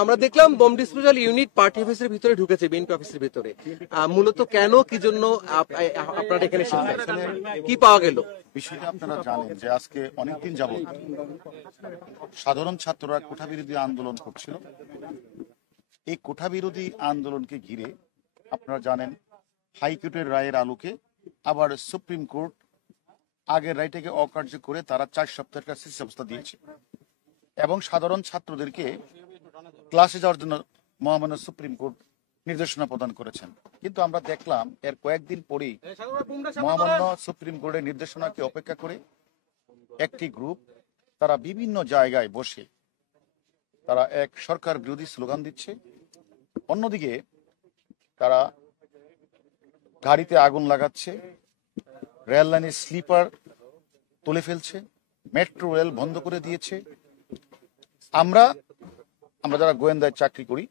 আমরা দেখলাম bomb disposal unit party অফিসের ভিতরে ঢুকেছে, বিএনপি অফিসের ভিতরে। মূলত কেন, কি জন্য আপনারা এখানে এসেছেন, কি পাওয়া গেল? বিষয়টা আপনারা জানেন যে আজকে অনেকদিন যাবত সাধারণ ছাত্ররা কোঠা বিরোধী আন্দোলন করছিল। এই কোঠা বিরোধী আন্দোলনকে ঘিরে আপনারা জানেন হাইকোর্টের রায়ের আলোকে আবার সুপ্রিম কোর্ট আগের রায়টাকে অকার্য করে তারা 4 সপ্তাহের কাছে ব্যবস্থা দিয়েছে এবং সাধারণ ছাত্রদেরকে ক্লাসে যাওয়ার জন্য মহামান্য সুপ্রিম কোর্ট নির্দেশনা প্রদান করেছেন। কিন্তু আমরা দেখলাম এর কয়েকদিন পরেই মহামান্য সুপ্রিম কোর্টের নির্দেশনাকে অপেক্ষা করে একটি গ্রুপ তারা বিভিন্ন জায়গায় বসে তারা এক সরকার বিরোধী স্লোগান দিচ্ছে। অন্যদিকে তারা গাড়িতে আগুন লাগাচ্ছে, রেল লাইনের স্লিপার তুলে ফেলছে, মেট্রো রেল বন্ধ করে দিয়েছে। আমরা যারা গোয়েন্দায় চাকরি করি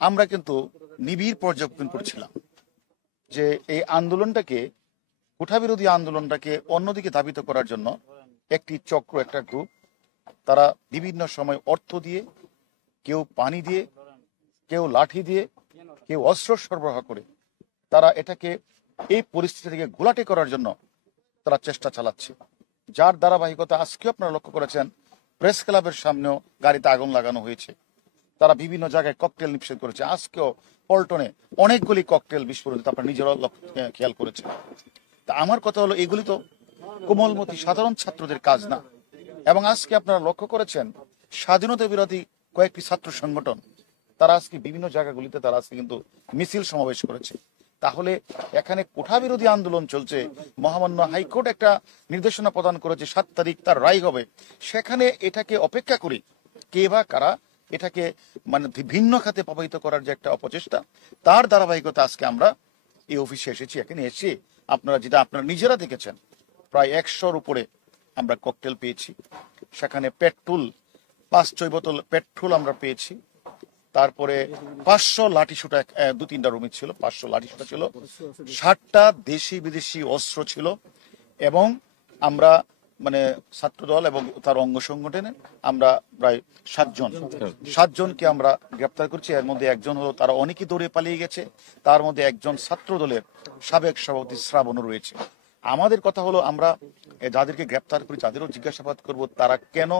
আমরা কিন্তু নিবিড় পর্যবেক্ষণ করছিলাম যে এই আন্দোলনটাকে, কোঠা বিরোধী আন্দোলনটাকে অন্যদিকে ধাবিত করার জন্য একটি চক্র, একটা গ্রুপ তারা বিভিন্ন সময় অর্থ দিয়ে, কেউ পানি দিয়ে, কেউ লাঠি দিয়ে, কেউ অস্ত্র সরবরাহ করে তারা এটাকে এই পরিস্থিতি থেকে ঘোলাটে করার জন্য তারা চেষ্টা চালাচ্ছে। যার ধারাবাহিকতা আজকেও আপনারা লক্ষ্য করেছেন প্রেস ক্লাবের সামনেও গাড়িতে আগুন লাগানো হয়েছে। তারা বিভিন্ন জায়গায় ককটেল নিক্ষেপ করেছে। আজকেও পল্টনে অনেকগুলি ককটেল বিস্ফোরণ আপনারা নিজেরাও খেয়াল করেছেন। তা আমার কথা হলো এগুলি তো কোমলমতি সাধারণ ছাত্রদের কাজ না। এবং আজকে আপনারা লক্ষ্য করেছেন স্বাধীনতা বিরোধী কয়েকটি ছাত্র সংগঠন তারা আজকে বিভিন্ন জায়গাগুলিতে তারা আজকে কিন্তু মিছিল সমাবেশ করেছে। তাহলে এখানে কোঠা বিরোধী আন্দোলন চলছে, মহামান্য হাইকোর্ট একটা নির্দেশনা প্রদান করেছে 7 তারিখ তার রায় হবে, সেখানে এটাকে অপেক্ষা করি কে বা কারা এটাকে মানে ভিন্ন খাতে প্রবাহিত করার যে একটা অপচেষ্টা, তার ধারাবাহিকতা আজকে আমরা এই অফিসে এসেছি। এখানে এসে আপনারা নিজেরা দেখেছেন প্রায় 100-র উপরে আমরা ককটেল পেয়েছি, সেখানে পেট্রোল 5-6 বোতল পেট্রোল আমরা পেয়েছি, তারপরে 500 লাঠিসোঁটা 2-3টা রুমে ছিল, 500 লাঠিসোঁটা ছিল, 60টা দেশি বিদেশি অস্ত্র ছিল। এবং আমরা মানে ছাত্রদল এবং তার অঙ্গ সংগঠনে আমরা প্রায় 7 জনকে আমরা গ্রেপ্তার করছি। এর মধ্যে একজন হলো, তারা অনেকেই দৌড়ে পালিয়ে গেছে, তার মধ্যে একজন ছাত্রদলের সাবেক সভাপতি শ্রাবণও রয়েছে। আমাদের কথা হলো আমরা যাদেরকে গ্রেপ্তার করি তাদেরও জিজ্ঞাসাবাদ করব তারা কেন,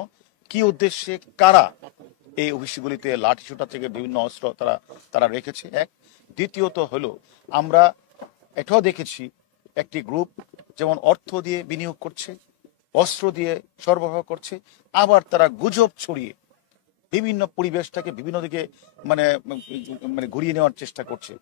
কি উদ্দেশ্যে, কারা এই অফিসগুলিতে লাঠিসোঁটা থেকে বিভিন্ন অস্ত্র তারা রেখেছে। এক দ্বিতীয়ত হলো আমরা এটাও দেখেছি একটি গ্রুপ যেমন অর্থ দিয়ে বিনিয়োগ করছে, অস্ত্র দিয়ে সরবরাহ করছে, আবার তারা গুজব ছড়িয়ে বিভিন্ন পরিবেশটাকে বিভিন্ন দিকে মানে ঘুরিয়ে নেওয়ার চেষ্টা করছে।